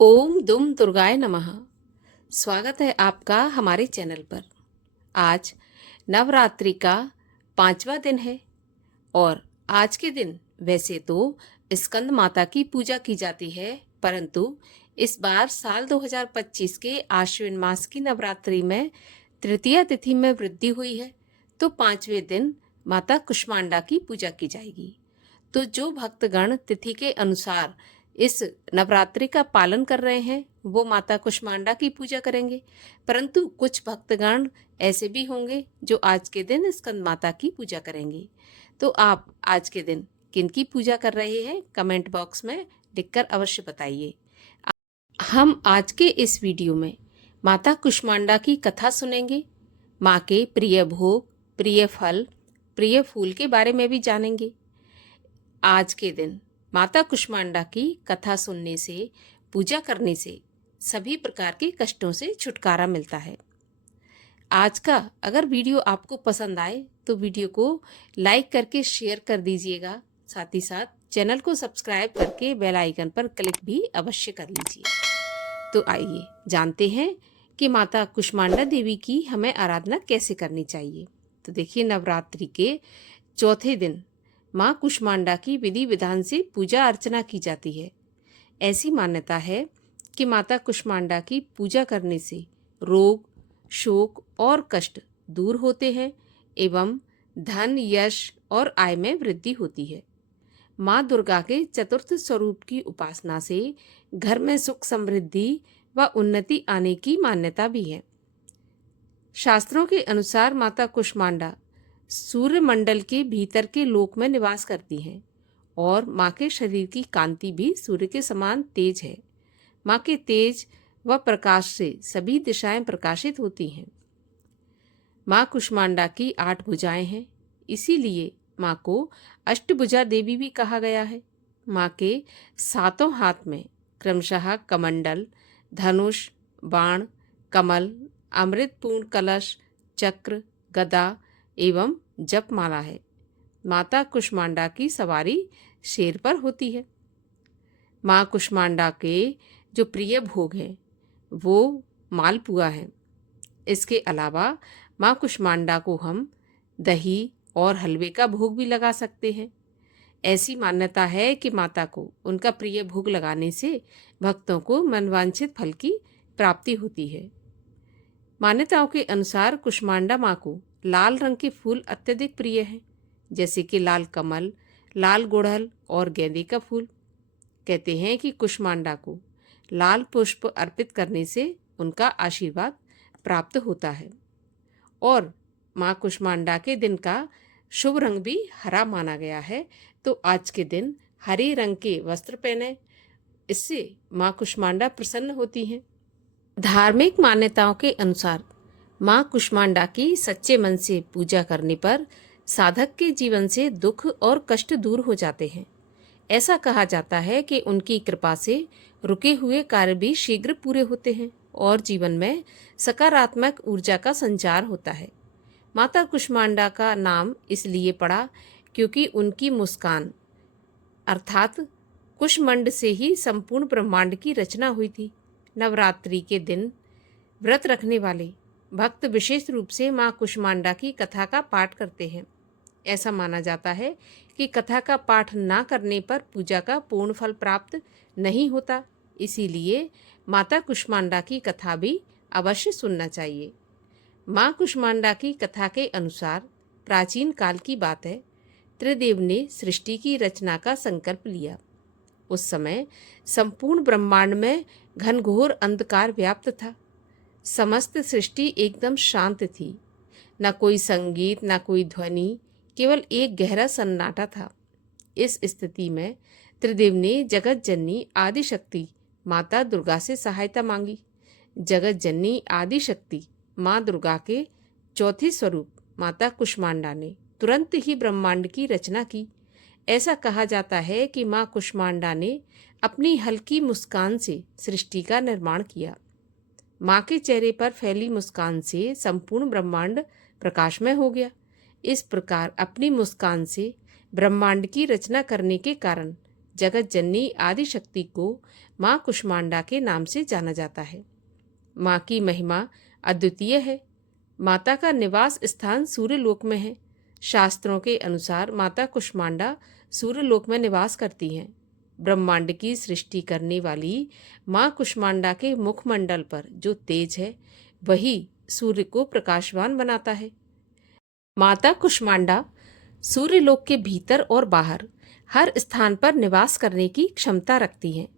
ओम दुम दुर्गाय नमः। स्वागत है आपका हमारे चैनल पर। आज नवरात्रि का 5वां दिन है और आज के दिन वैसे तो स्कंद माता की पूजा की जाती है, परंतु इस बार साल 2025 के आश्विन मास की नवरात्रि में तृतीया तिथि में वृद्धि हुई है, तो 5वें दिन माता कुष्मांडा की पूजा की जाएगी। तो जो भक्तगण तिथि के अनुसार इस नवरात्रि का पालन कर रहे हैं वो माता कुष्मांडा की पूजा करेंगे, परंतु कुछ भक्तगण ऐसे भी होंगे जो आज के दिन स्कंद माता की पूजा करेंगे। तो आप आज के दिन किनकी पूजा कर रहे हैं कमेंट बॉक्स में लिखकर अवश्य बताइए। हम आज के इस वीडियो में माता कुष्मांडा की कथा सुनेंगे, माँ के प्रिय भोग, प्रिय फल, प्रिय फूल के बारे में भी जानेंगे। आज के दिन माता कुष्मांडा की कथा सुनने से, पूजा करने से सभी प्रकार के कष्टों से छुटकारा मिलता है। आज का अगर वीडियो आपको पसंद आए तो वीडियो को लाइक करके शेयर कर दीजिएगा, साथ ही साथ चैनल को सब्सक्राइब करके बेल आइकन पर क्लिक भी अवश्य कर लीजिए। तो आइए जानते हैं कि माता कुष्मांडा देवी की हमें आराधना कैसे करनी चाहिए। तो देखिए, नवरात्रि के चौथे दिन माँ कुष्मांडा की विधि विधान से पूजा अर्चना की जाती है। ऐसी मान्यता है कि माता कुष्मांडा की पूजा करने से रोग, शोक और कष्ट दूर होते हैं एवं धन, यश और आय में वृद्धि होती है। माँ दुर्गा के चतुर्थ स्वरूप की उपासना से घर में सुख, समृद्धि व उन्नति आने की मान्यता भी है। शास्त्रों के अनुसार माता कुष्मांडा सूर्य मंडल के भीतर के लोक में निवास करती हैं और माँ के शरीर की कांति भी सूर्य के समान तेज है। माँ के तेज व प्रकाश से सभी दिशाएं प्रकाशित होती हैं। माँ कुष्मांडा की 8 भुजाएं हैं, इसीलिए माँ को अष्टभुजा देवी भी कहा गया है। माँ के 7 हाथ में क्रमशः कमंडल, धनुष, बाण, कमल, अमृतपूर्ण कलश, चक्र, गदा एवं जपमाला है। माता कुष्मांडा की सवारी शेर पर होती है। माँ कुष्मांडा के जो प्रिय भोग हैं वो मालपुआ है। इसके अलावा माँ कुष्मांडा को हम दही और हलवे का भोग भी लगा सकते हैं। ऐसी मान्यता है कि माता को उनका प्रिय भोग लगाने से भक्तों को मनवांछित फल की प्राप्ति होती है। मान्यताओं के अनुसार कुष्मांडा माँ को लाल रंग के फूल अत्यधिक प्रिय हैं, जैसे कि लाल कमल, लाल गुड़हल और गेंदे का फूल। कहते हैं कि कुष्मांडा को लाल पुष्प अर्पित करने से उनका आशीर्वाद प्राप्त होता है। और माँ कुष्मांडा के दिन का शुभ रंग भी हरा माना गया है, तो आज के दिन हरे रंग के वस्त्र पहने, इससे माँ कुष्मांडा प्रसन्न होती हैं। धार्मिक मान्यताओं के अनुसार माँ कुष्मांडा की सच्चे मन से पूजा करने पर साधक के जीवन से दुख और कष्ट दूर हो जाते हैं। ऐसा कहा जाता है कि उनकी कृपा से रुके हुए कार्य भी शीघ्र पूरे होते हैं और जीवन में सकारात्मक ऊर्जा का संचार होता है। माता कुष्मांडा का नाम इसलिए पड़ा क्योंकि उनकी मुस्कान अर्थात कुष्मंड से ही संपूर्ण ब्रह्मांड की रचना हुई थी। नवरात्रि के दिन व्रत रखने वाले भक्त विशेष रूप से माँ कुष्मांडा की कथा का पाठ करते हैं। ऐसा माना जाता है कि कथा का पाठ ना करने पर पूजा का पूर्ण फल प्राप्त नहीं होता, इसीलिए माता कुष्मांडा की कथा भी अवश्य सुनना चाहिए। माँ कुष्मांडा की कथा के अनुसार प्राचीन काल की बात है, त्रिदेव ने सृष्टि की रचना का संकल्प लिया। उस समय संपूर्ण ब्रह्मांड में घनघोर अंधकार व्याप्त था। समस्त सृष्टि एकदम शांत थी, न कोई संगीत, न कोई ध्वनि, केवल एक गहरा सन्नाटा था। इस स्थिति में त्रिदेव ने जगत जननी आदि शक्ति माता दुर्गा से सहायता मांगी। जगत जननी आदि शक्ति माँ दुर्गा के चौथे स्वरूप माता कुष्मांडा ने तुरंत ही ब्रह्मांड की रचना की। ऐसा कहा जाता है कि माँ कुष्मांडा ने अपनी हल्की मुस्कान से सृष्टि का निर्माण किया। माँ के चेहरे पर फैली मुस्कान से संपूर्ण ब्रह्मांड प्रकाशमय हो गया। इस प्रकार अपनी मुस्कान से ब्रह्मांड की रचना करने के कारण जगत जननी आदि शक्ति को माँ कुष्मांडा के नाम से जाना जाता है। माँ की महिमा अद्वितीय है। माता का निवास स्थान सूर्यलोक में है। शास्त्रों के अनुसार माता कुष्मांडा सूर्यलोक में निवास करती हैं। ब्रह्मांड की सृष्टि करने वाली माँ कुष्मांडा के मुखमंडल पर जो तेज है वही सूर्य को प्रकाशवान बनाता है। माता कुष्मांडा सूर्यलोक के भीतर और बाहर हर स्थान पर निवास करने की क्षमता रखती हैं।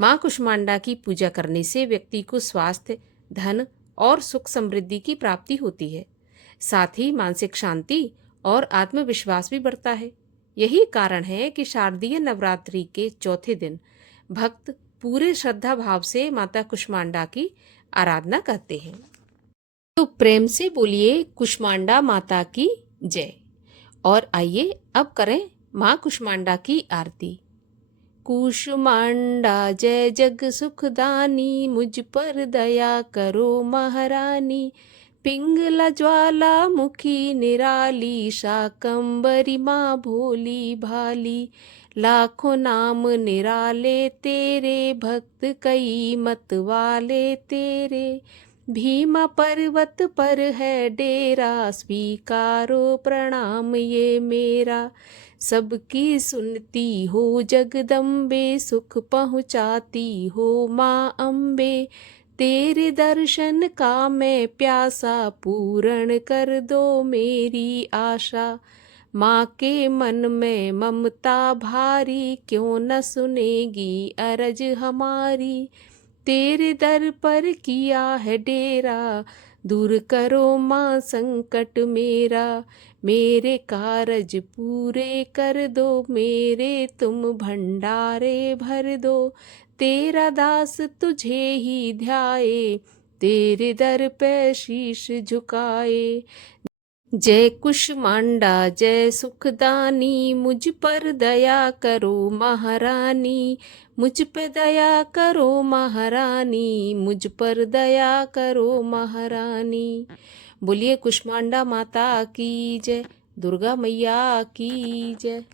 माँ कुष्मांडा की पूजा करने से व्यक्ति को स्वास्थ्य, धन और सुख समृद्धि की प्राप्ति होती है। साथ ही मानसिक शांति और आत्मविश्वास भी बढ़ता है। यही कारण है कि शारदीय नवरात्रि के चौथे दिन भक्त पूरे श्रद्धा भाव से माता कुष्मांडा की आराधना करते हैं। तो प्रेम से बोलिए कुष्मांडा माता की जय। और आइए अब करें माँ कुष्मांडा की आरती। कुष्मांडा जय जग सुखदानी, मुझ पर दया करो महारानी। पिंगला ज्वाला मुखी निराली, शाकंबरी माँ भोली भाली। लाखों नाम निराले तेरे, भक्त कई मत वाले तेरे। भीमा पर्वत पर है डेरा, स्वीकारो प्रणाम ये मेरा। सबकी सुनती हो जगदम्बे, सुख पहुँचाती हो माँ अम्बे। तेरे दर्शन का मैं प्यासा, पूर्ण कर दो मेरी आशा। माँ के मन में ममता भारी, क्यों न सुनेगी अरज हमारी। तेरे दर पर किया है डेरा, दूर करो माँ संकट मेरा। मेरे कारज पूरे कर दो, मेरे तुम भंडारे भर दो। तेरा दास तुझे ही ध्याए, तेरे दर पे शीश झुकाए। जय कुष्मांडा जय सुखदानी, मुझ पर दया करो महारानी। मुझ पे दया करो महारानी, मुझ पर दया करो महारानी। बोलिए कुष्मांडा माता की जय, दुर्गा मैया की जय।